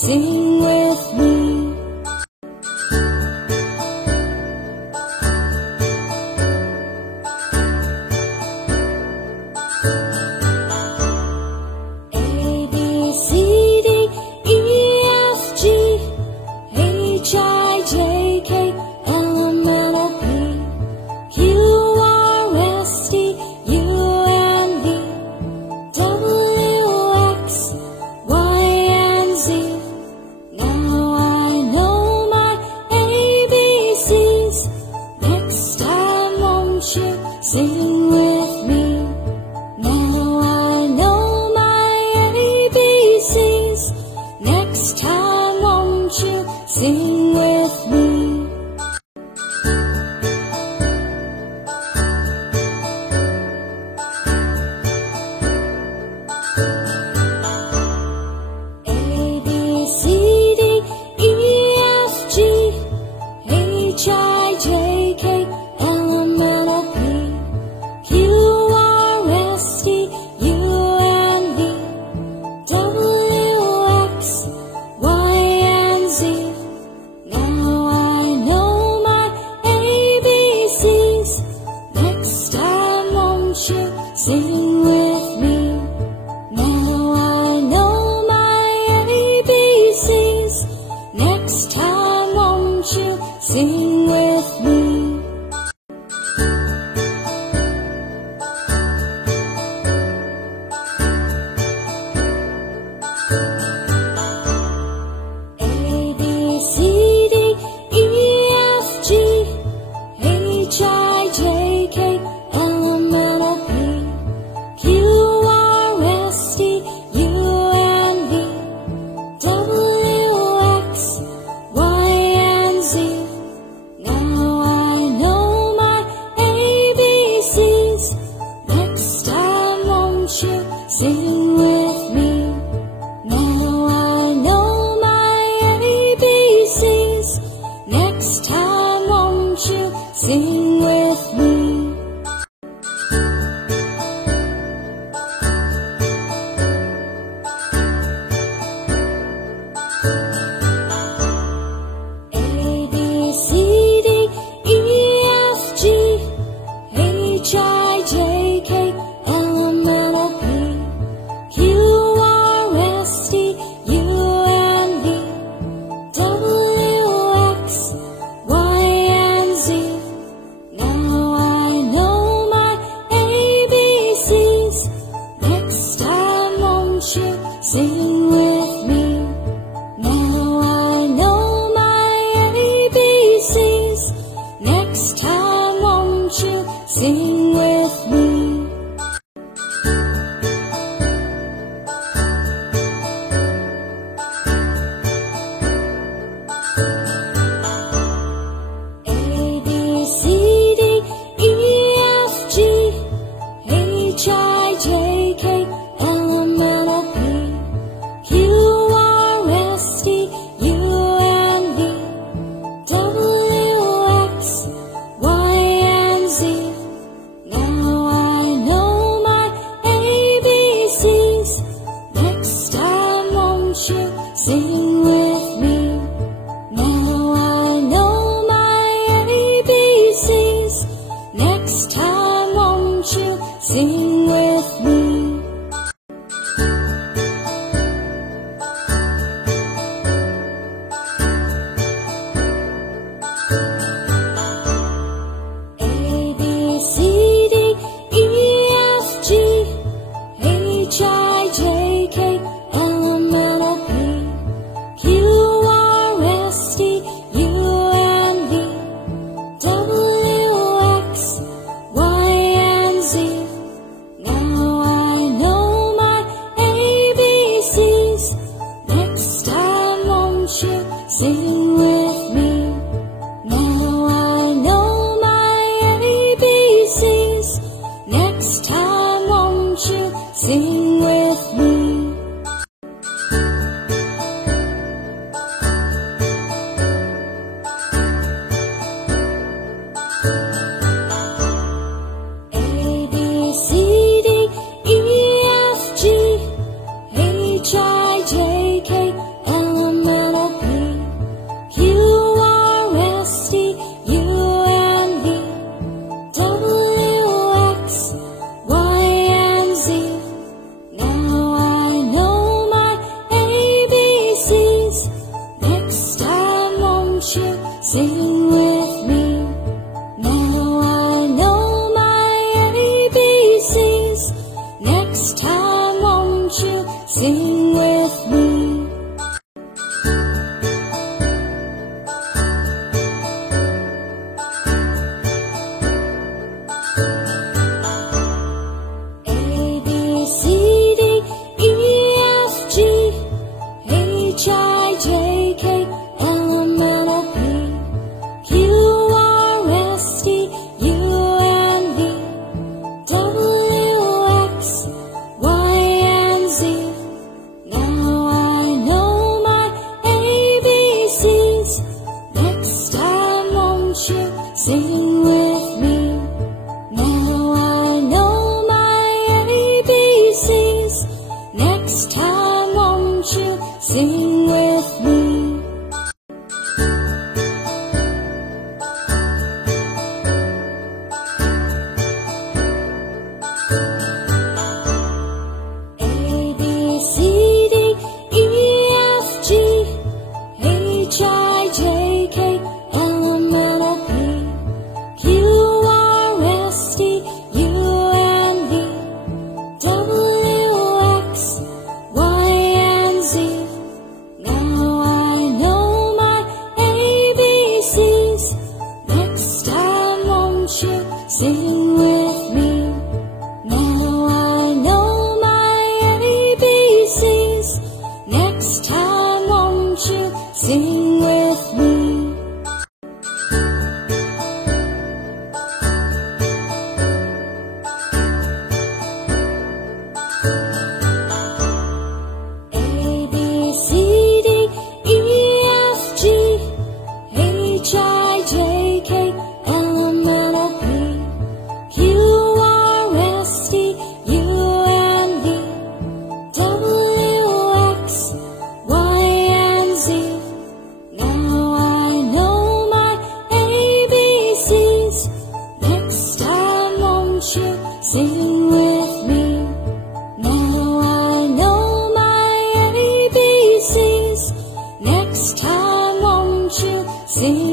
Sing with me. A, B, C, D, E, F, G, H, I, J, K, L, M, N, O, P, Q, R, S, T, U, and V, W, X, Y, and Z. Now I know my ABCs. Next time won't you sing with me? Now I know my ABCs. Next time won't you sing with me? A, B, C, D, E, F, G, H, I, J, K, L, M, N, O, P, Q, R, S, T, U, and V, W, X, Y, and Z. Now I know my ABCs. Next time won't you sing with me? Now I know my ABCs. Next time won't you sing with me? A, B, C, D, E, F, G, H, I, J, K, L, M, N, O, P, Q, R, S, T, U, and V, W, X, Y, and Z. Now I know my ABCs. Next time won't you sing with me? Now I know my ABCs. Next time won't you sing with me? A, B, C, D, E, F, G, H, I, J, K, L, M, N, O, P, Q, R, S, T, U, and V, W, X, Y, and Z. Now I know my ABCs. Next time won't you sing with me? Now I know my ABCs. Next time won't you sing with me? A, B, C, D, E, F, G, H, I, J, K, L, M, N, O, P, Q, R, S, T, U, and V, W, X, Y, and Z. Now I know my ABCs. Next time won't you sing with me? Now I know my ABCs. Next time won't you sing with me? A, B, C, D, E, F, G, H, I, J, K, L, M, N, O, P, sing with me. A, B, C, D, E, F, G, H, I, J, K, L, M, N, O, P, Q, R, S, T, U, and V, W, X, Y, and Z. Now I know my ABCs. Next time won't you sing with me? Now I know my ABCs. Next time won't you sing with me? A, B, C, D, E, F, G, H, I, J, K, L, M, N, O, P, Q, R, S, T, U, and V, W, X, Y, and Z. Now I know my ABCs. Next time won't you sing with me? Now I know my ABCs. Next time won't you sing